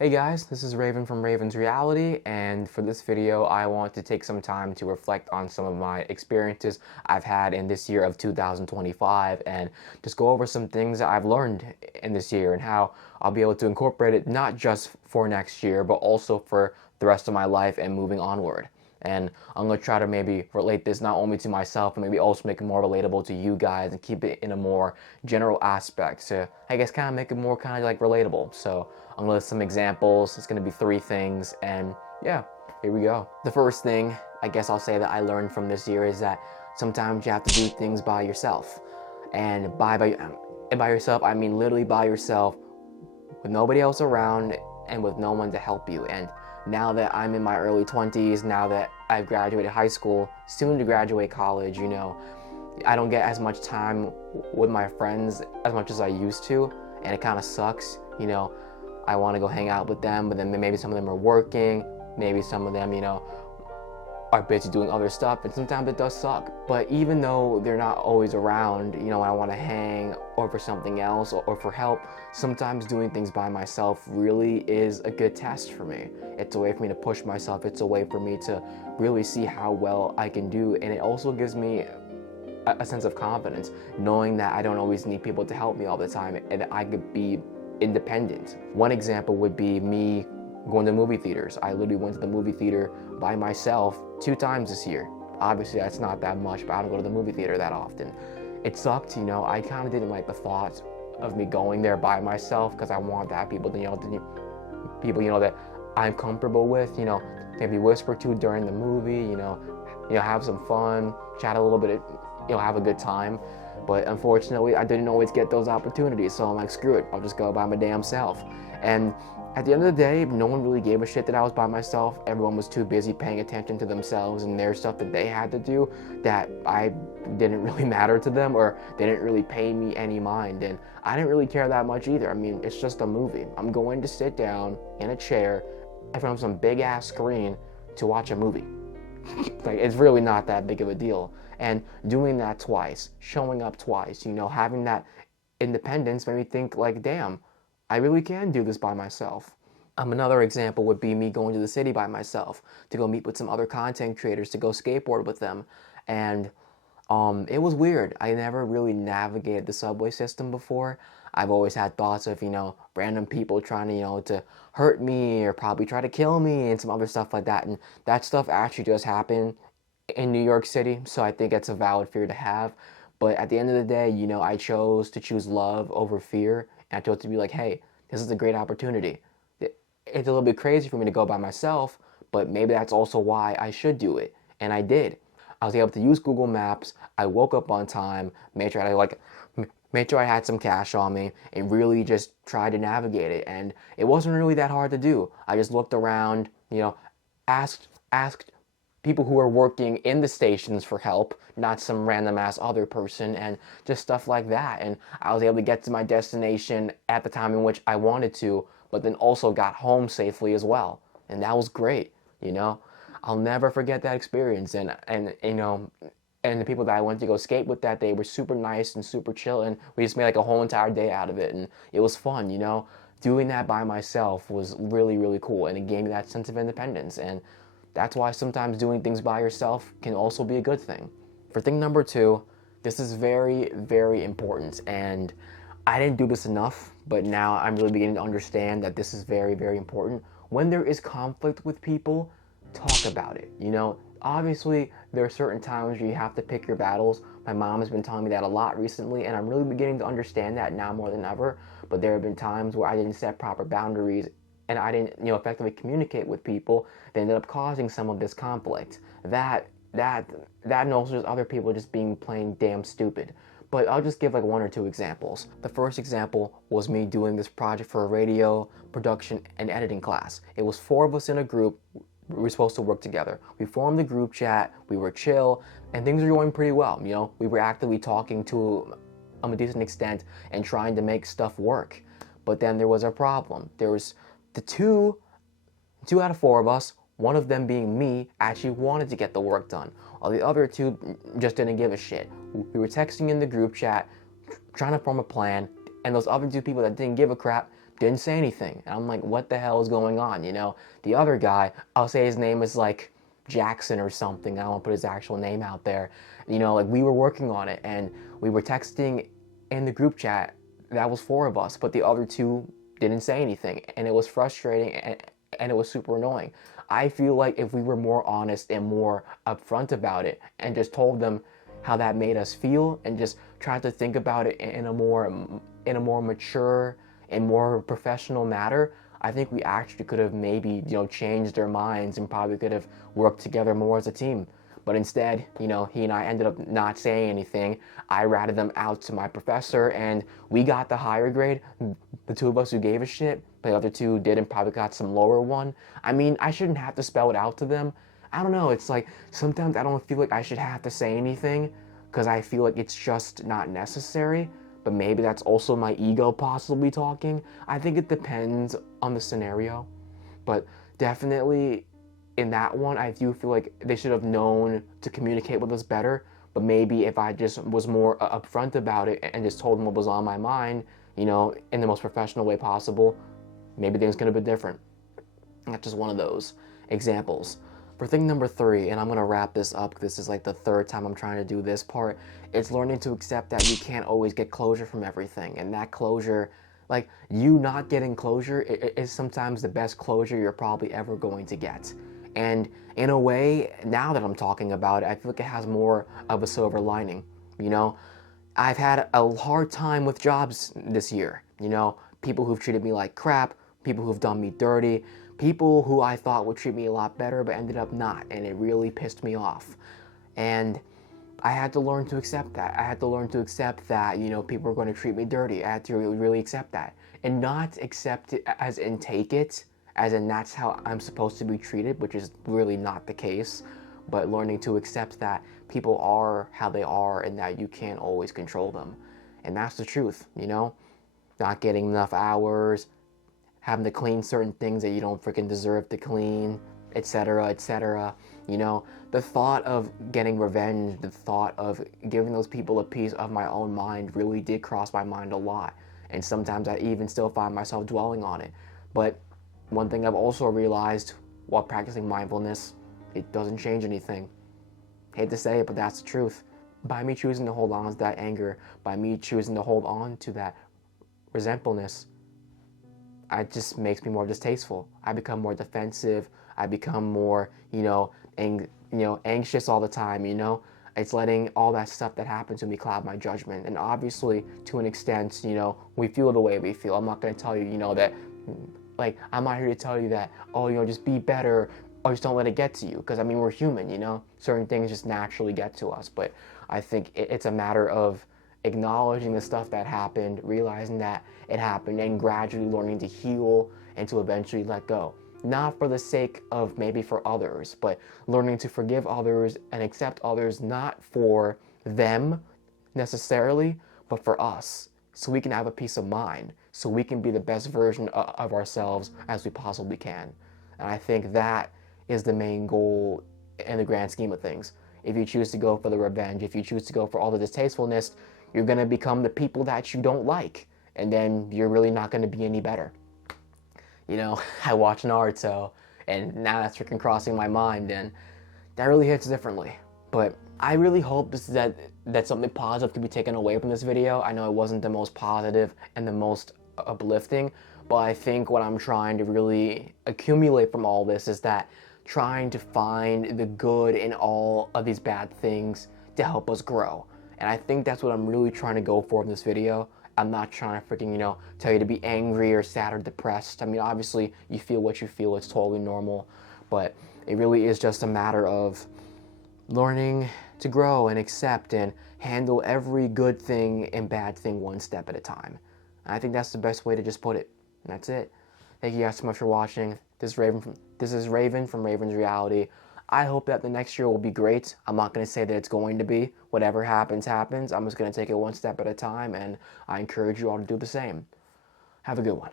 Hey guys, this is Raven from Raven's Reality, and for this video I want to take some time to reflect on some of my experiences I've had in this year of 2025 and just go over some things that I've learned in this year and how I'll be able to incorporate it not just for next year but also for the rest of my life and moving onward. And I'm going to try to maybe relate this not only to myself, but maybe also make it more relatable to you guys and keep it in a more general aspect to, I guess, kind of make it more kind of like relatable. So I'm going to list some examples. It's going to be 3 things. And yeah, here we go. The first thing I guess I'll say that I learned from this year is that sometimes you have to do things by yourself. And by yourself, I mean literally by yourself with nobody else around and with no one to help you. And now that I'm in my early 20s, now that I've graduated high school, soon to graduate college, I don't get as much time with my friends as much as I used to, and it kind of sucks. I want to go hang out with them, but then maybe some of them are working, maybe some of them, are busy doing other stuff, and sometimes it does suck. But even though they're not always around, I want to hang or for something else or for help, sometimes doing things by myself really is a good test for me. It's a way for me to push myself. It's a way for me to really see how well I can do, and it also gives me a sense of confidence, knowing that I don't always need people to help me all the time and that I could be independent. One example would be me going to movie theaters. I literally went to the movie theater by myself 2 times this year. Obviously that's not that much, but I don't go to the movie theater that often. It sucked, I kind of didn't like the thought of me going there by myself because I want to have people that I'm comfortable with, maybe whisper to during the movie, have some fun, chat a little bit, have a good time. But unfortunately, I didn't always get those opportunities, so I'm like, screw it, I'll just go by my damn self. And at the end of the day, no one really gave a shit that I was by myself. Everyone was too busy paying attention to themselves and their stuff that they had to do that I didn't really matter to them, or they didn't really pay me any mind. And I didn't really care that much either. I mean, it's just a movie. I'm going to sit down in a chair in front of some big ass screen to watch a movie. Like, it's really not that big of a deal. And doing that twice, showing up twice, having that independence made me think like, damn, I really can do this by myself. Another example would be me going to the city by myself to go meet with some other content creators, to go skateboard with them. And it was weird. I never really navigated the subway system before. I've always had thoughts of, random people trying to hurt me or probably try to kill me and some other stuff like that. And that stuff actually does happen in New York City, so I think it's a valid fear to have. But at the end of the day, I chose to choose love over fear, and I chose to be like, hey, this is a great opportunity. It's a little bit crazy for me to go by myself, but maybe that's also why I should do it. And I did. I was able to use Google Maps. I woke up on time, made sure I had some cash on me, and really just tried to navigate it. And it wasn't really that hard to do. I just looked around, asked people who are working in the stations for help, not some random ass other person, and just stuff like that. And I was able to get to my destination at the time in which I wanted to, but then also got home safely as well. And that was great, I'll never forget that experience. And the people that I went to go skate with that day were super nice and super chill, and we just made like a whole entire day out of it, and it was fun, Doing that by myself was really, really cool, and it gave me that sense of independence. And that's why sometimes doing things by yourself can also be a good thing. For thing number 2, this is very, very important, and I didn't do this enough, but now I'm really beginning to understand that this is very, very important. When there is conflict with people, talk about it. Obviously there are certain times where you have to pick your battles. My mom has been telling me that a lot recently, and I'm really beginning to understand that now more than ever. But there have been times where I didn't set proper boundaries and I didn't, effectively communicate with people that ended up causing some of this conflict. And also just other people just being plain damn stupid. But I'll just give like 1 or 2 examples. The first example was me doing this project for a radio production and editing class. It was 4 of us in a group. We were supposed to work together. We formed a group chat, we were chill, and things were going pretty well. We were actively talking to a decent extent and trying to make stuff work. But then there was a problem. There was the two out of 4 of us, one of them being me, actually wanted to get the work done, while the other 2 just didn't give a shit. We were texting in the group chat, trying to form a plan, and those other 2 people that didn't give a crap didn't say anything. And I'm like, what the hell is going on? You know, the other guy, I'll say his name is like Jackson or something. I don't want to put his actual name out there. You know, like we were working on it and we were texting in the group chat. That was 4 of us, but the other 2 didn't say anything. And it was frustrating and it was super annoying. I feel like if we were more honest and more upfront about it and just told them how that made us feel and just tried to think about it in a more mature and more professional manner, I think we actually could have maybe, you know, changed their minds and probably could have worked together more as a team. But instead, you know, he and I ended up not saying anything. I ratted them out to my professor and we got the higher grade. The 2 of us who gave a shit, the other 2 didn't, probably got some lower one. I mean, I shouldn't have to spell it out to them. I don't know, it's like sometimes I don't feel like I should have to say anything because I feel like it's just not necessary. But maybe that's also my ego possibly talking. I think it depends on the scenario. But definitely in that one, I do feel like they should have known to communicate with us better. But maybe if I just was more upfront about it and just told them what was on my mind, you know, in the most professional way possible, maybe things could have been different. That's just one of those examples. For thing number 3, and I'm going to wrap this up, this is like the 3rd time I'm trying to do this part, it's learning to accept that you can't always get closure from everything. And that closure, like you not getting closure is sometimes the best closure you're probably ever going to get. And in a way, now that I'm talking about it, I feel like it has more of a silver lining. You know, I've had a hard time with jobs this year. You know, people who've treated me like crap, people who've done me dirty, people who I thought would treat me a lot better but ended up not, and it really pissed me off. And I had to learn to accept that. I had to learn to accept that, you know, people are going to treat me dirty. I had to really accept that. And not accept it as in take it, as in that's how I'm supposed to be treated, which is really not the case. But learning to accept that people are how they are and that you can't always control them. And that's the truth, you know? Not getting enough hours, having to clean certain things that you don't freaking deserve to clean, etc., etc. You know, the thought of getting revenge, the thought of giving those people a piece of my own mind really did cross my mind a lot. And sometimes I even still find myself dwelling on it. But one thing I've also realized while practicing mindfulness, it doesn't change anything. Hate to say it, but that's the truth. By me choosing to hold on to that anger, by me choosing to hold on to that resentfulness, it just makes me more distasteful. I become more defensive. I become more, anxious all the time, you know? It's letting all that stuff that happens to me cloud my judgment. And obviously, to an extent, you know, we feel the way we feel. I'm not going to tell you, you know, that, like, I'm not here to tell you that, oh, you know, just be better or just don't let it get to you. Because, I mean, we're human, you know? Certain things just naturally get to us. But I think it's a matter of acknowledging the stuff that happened, realizing that it happened, and gradually learning to heal and to eventually let go. Not for the sake of maybe for others, but learning to forgive others and accept others, not for them necessarily, but for us, so we can have a peace of mind, so we can be the best version of ourselves as we possibly can. And I think that is the main goal in the grand scheme of things. If you choose to go for the revenge, if you choose to go for all the distastefulness, you're going to become the people that you don't like, and then you're really not going to be any better. You know, I watch Naruto, and now that's freaking crossing my mind, and that really hits differently. But I really hope that something positive can be taken away from this video. I know it wasn't the most positive and the most uplifting, but I think what I'm trying to really accumulate from all this is that trying to find the good in all of these bad things to help us grow. And I think that's what I'm really trying to go for in this video. I'm not trying to freaking, you know, tell you to be angry or sad or depressed. I mean, obviously, you feel what you feel. It's totally normal. But it really is just a matter of learning to grow and accept and handle every good thing and bad thing one step at a time. And I think that's the best way to just put it. And that's it. Thank you guys so much for watching. This is Raven from Raven's Reality. I hope that the next year will be great. I'm not going to say that it's going to be. Whatever happens, happens. I'm just going to take it one step at a time, and I encourage you all to do the same. Have a good one.